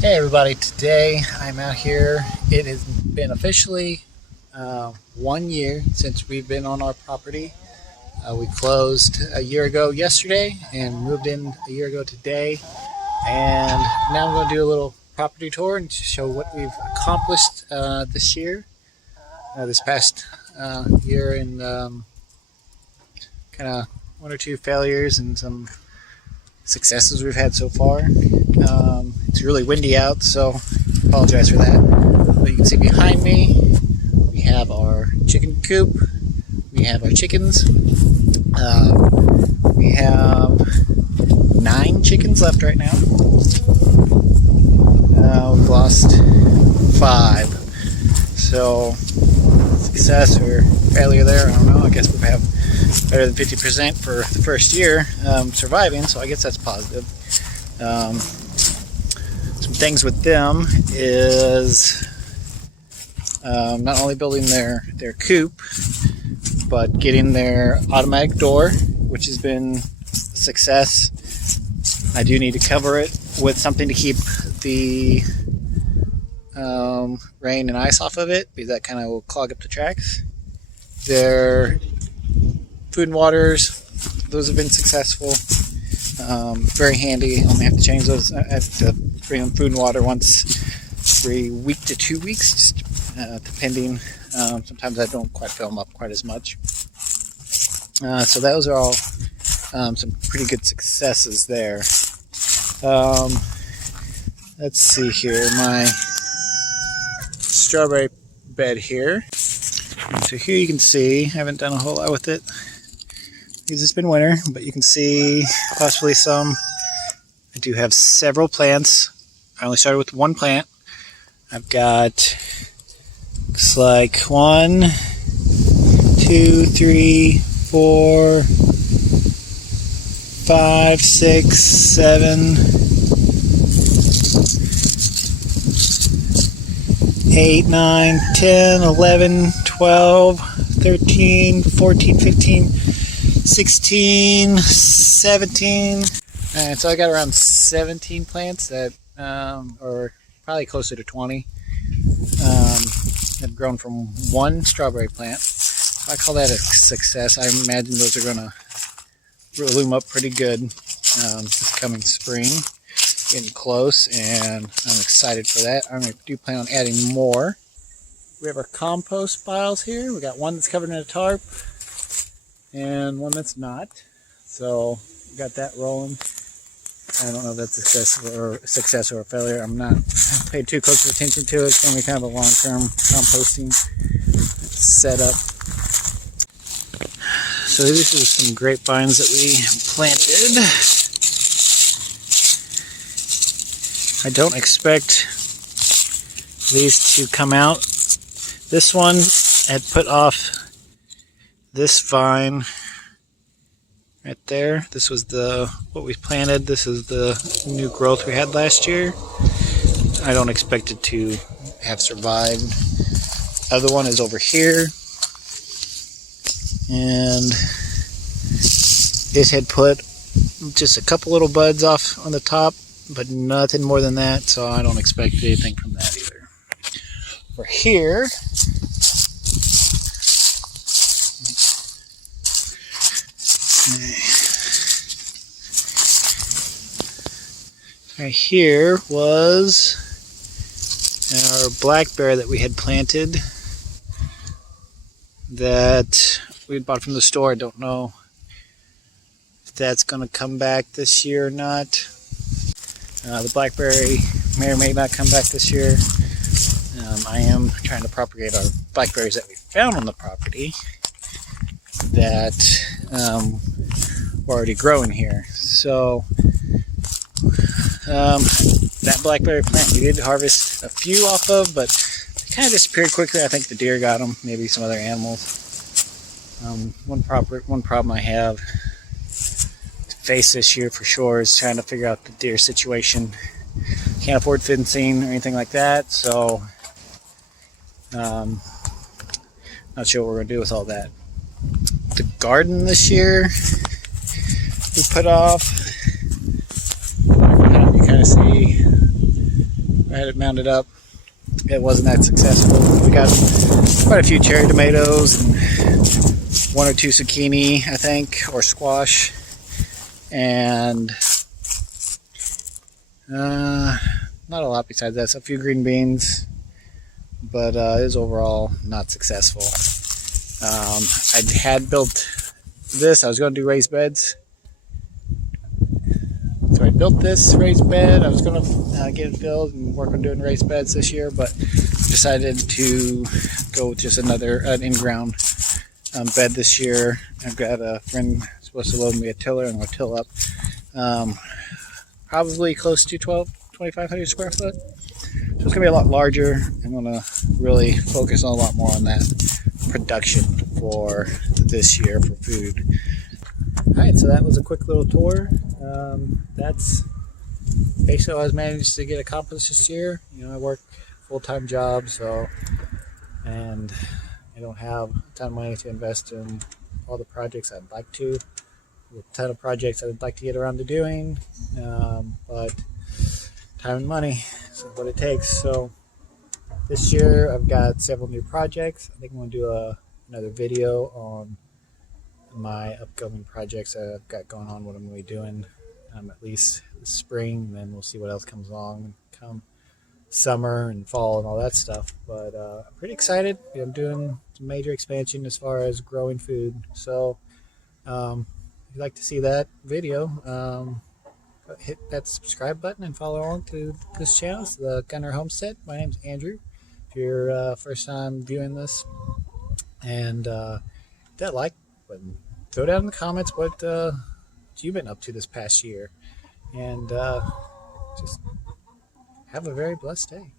Hey everybody, today I'm out here. It has been officially 1 year since we've been on our property. We closed a year ago yesterday and moved in a year ago today. And now I'm going to do a little property tour and show what we've accomplished this year, this past year, and kind of one or two failures and some successes we've had so far. It's really windy out, so apologize for that. But you can see behind me, we have our chicken coop. We have our chickens. We have 9 chickens left right now. We've lost 5. So success or failure there, I don't know. I guess we have better than 50% for the first year surviving, so I guess that's positive. Some things with them is not only building their coop, but getting their automatic door, which has been a success. I do need to cover it with something to keep the rain and ice off of it, because that kind of will clog up the tracks. Their food and waters, those have been successful. Very handy. Only have to change those. I have to bring them food and water once every week to 2 weeks, just depending. Sometimes I don't quite fill them up quite as much. So those are all some pretty good successes there. Let's see here. My strawberry bed here. So here you can see, I haven't done a whole lot with it because it's been winter, but you can see possibly some. I do have several plants. I only started with one plant. I've got, looks like 1, 2, 3, 4, 5, 6, 7, 8, 9, 10, 11, 12, 13, 14, 15, 16, 17. And so I got around 17 plants that are probably closer to 20. Have grown from one strawberry plant. I call that a success. I imagine those are going to loom up pretty good this coming spring. Getting close, and I'm excited for that. I do plan on adding more. We have our compost piles here. We got one that's covered in a tarp and one that's not. So we got that rolling. I don't know if that's a success or a failure. I'm not paid too close attention to it. It's going to be kind of a long-term composting setup. So these are some grapevines that we planted. I don't expect these to come out. This one had put off this vine right there. This was what we planted. This is the new growth we had last year. I don't expect it to have survived. The other one is over here, and it had put just a couple little buds off on the top, but nothing more than that, so I don't expect anything from that either. For here, right here was our blackberry that we had planted that we had bought from the store. I don't know if that's going to come back this year or not. The blackberry may or may not come back this year. I am trying to propagate our blackberries that we found on the property that were already growing here. So that blackberry plant we did harvest a few off of, but they kind of disappeared quickly. I think the deer got them, maybe some other animals. One problem I have to face this year for sure is trying to figure out the deer situation. Can't afford fencing or anything like that, so not sure what we're going to do with all that. The garden this year we put off. You kind of see I had it mounted up, it wasn't that successful. We got quite a few cherry tomatoes and 1 or 2 zucchini, I think, or squash, and not a lot besides that. So a few green beans, but it was overall not successful. I had built this. I was going to do raised beds. So I built this raised bed. I was going to get it filled and work on doing raised beds this year, but decided to go with just an in-ground bed this year. I've got a friend supposed to load me a tiller, and we'll till up probably close to 2,500 square foot. So it's going to be a lot larger. I'm going to really focus on a lot more on that production for this year for food. Alright, so that was a quick little tour. That's basically how I was managed to get a compost this year. You know, I work full-time job, and I don't have a ton of money to invest in all the projects I'd like to. A ton of projects I'd like to get around to doing, but time and money is what it takes. So this year I've got several new projects. I think I'm going to do another video on my upcoming projects that I've got going on, what I'm going to be doing at least this spring, and then we'll see what else comes along come summer and fall and all that stuff. But I'm pretty excited. I'm doing some major expansion as far as growing food. So if you'd like to see that video, hit that subscribe button and follow along to this channel. It's the Gunner Homestead. My name's Andrew. If you're first time viewing this, and hit that like button. Throw down in the comments what you've been up to this past year, and just have a very blessed day.